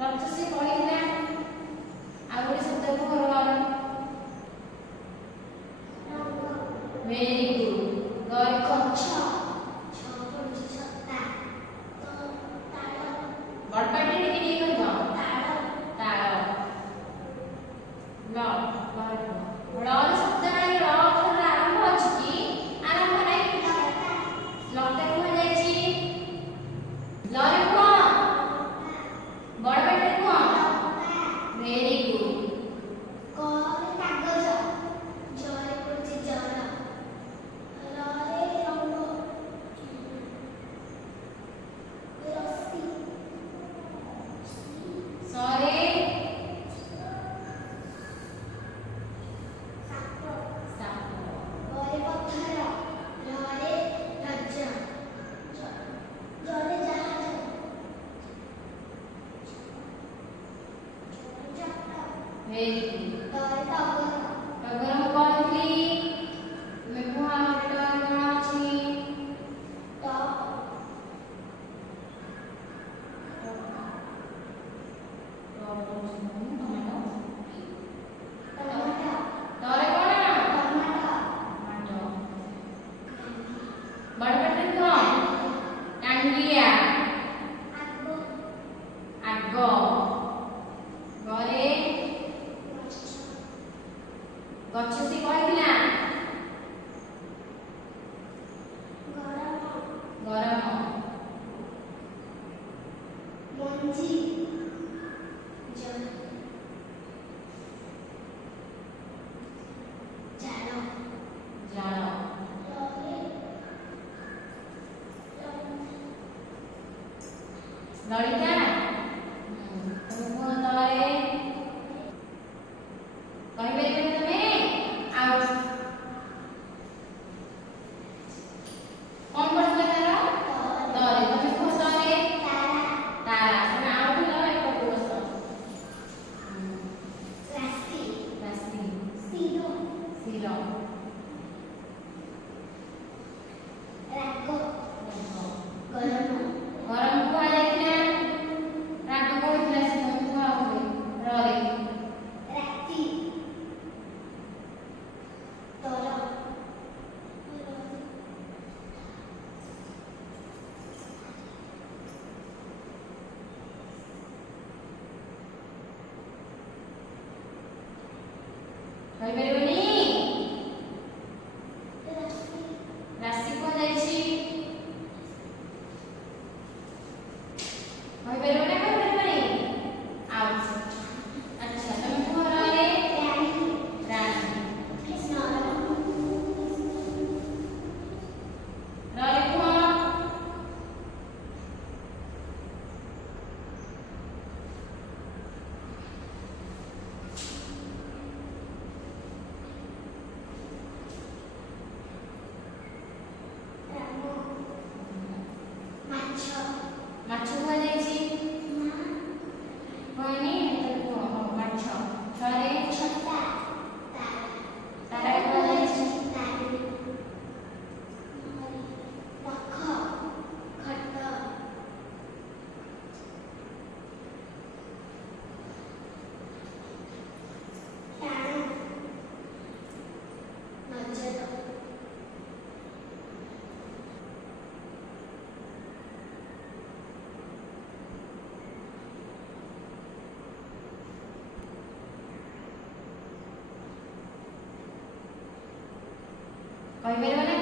रथ से कहला आ गोटे शब्द को रन वेरी गुड गरी गच्छ बड़पाटी टिके टिके कहब ताल ल र शब्द नाही र अक्षर आरंभ अछि कि आरंभ नाही लता को जायछि ल रे को बड़पाटी को वेरी गुड क रे कागज ज रे पड़छि जल र रे रंग रस्सी सरे टगर मु कहली तुमे कुहा टगर कौन अछि त तरे कौन बड़पटे कौन टांगिया आग गरे गच्छ से कहला गरम मंजी जल जाल जाल ललिता तुम तरे कहबे तमे आउ कौन पड़ला तारा तरे तुमे को तरे तारा तुमे आउ भी ल एक कोस राशि राशि सिरो सिरो राग गरम गरम को आ जाइना राग को इतला से तुम को आउ रे राति तोरा कहि परबनी राशि को जाइछि कहि परबनी कहि परबनी आउ अच्छा तुम को रे रानी कृष्ण रे को माछ को जाइछि कोनी तो माछ छरे छत्ता तारा को जाइछि पख खट टाण नजर कहि परबनी